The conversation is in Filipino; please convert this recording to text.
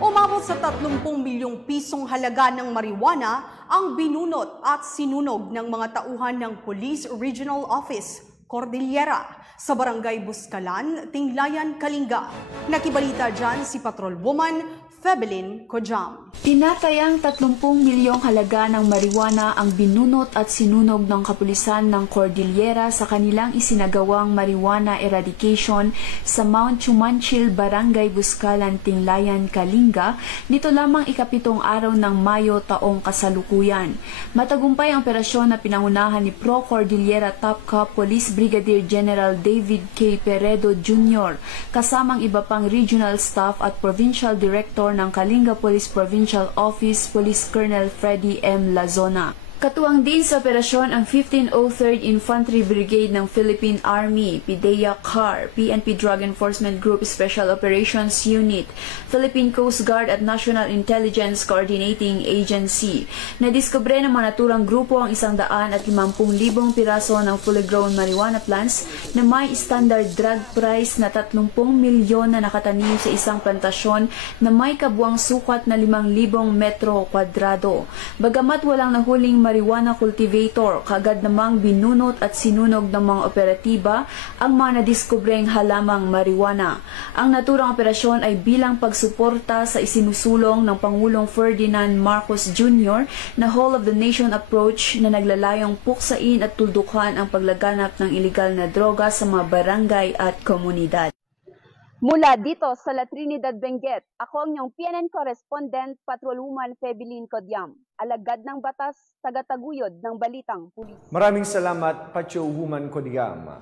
Umabot sa 30 milyong pisong halaga ng marijuana ang binunot at sinunog ng mga tauhan ng Police Regional Office, Cordillera, sa Barangay Buscalan, Tinglayan, Kalinga. Nakibalita dyan si Patrolwoman Febelin Kojam. Tinatayang 30 milyong halaga ng marijuana ang binunot at sinunog ng kapulisan ng Cordillera sa kanilang isinagawang marijuana eradication sa Mount Chumanchil, Barangay Buscalan, Tinglayan, Kalinga nito lamang ikapitong araw ng Mayo taong kasalukuyan. Matagumpay ang operasyon na pinangunahan ni Pro Cordillera Top Cop Police Brigadier General David K. Peredo Jr. kasamang iba pang regional staff at provincial director ng Kalinga Police Provincial Office Police Colonel Freddy M. Lazona. Katuwang din sa operasyon ang 1503rd Infantry Brigade ng Philippine Army, PIDEA CAR, PNP Drug Enforcement Group Special Operations Unit, Philippine Coast Guard at National Intelligence Coordinating Agency. Nadiskubre ng mga naturang grupo ang 150,000 piraso ng fully grown marijuana plants na may standard drug price na 30 milyon na nakatanim sa isang plantasyon na may kabuang sukat na 5,000 metro kwadrado. Bagamat walang nahuling marijuana cultivator, kagad namang binunot at sinunog ng mga operatiba ang mga nadiskubreng halamang marijuana. Ang naturang operasyon ay bilang pagsuporta sa isinusulong ng Pangulong Ferdinand Marcos Jr. na whole of the nation approach na naglalayong puksain at tuldukan ang paglaganap ng ilegal na droga sa mga barangay at komunidad. Mula dito sa La Trinidad, Benguet, ako ang iyong PNN correspondent, Patrolwoman Febelin Kojam, alagad ng batas, tagataguyod ng balitang pulis. Maraming salamat, Patrolwoman Kojam.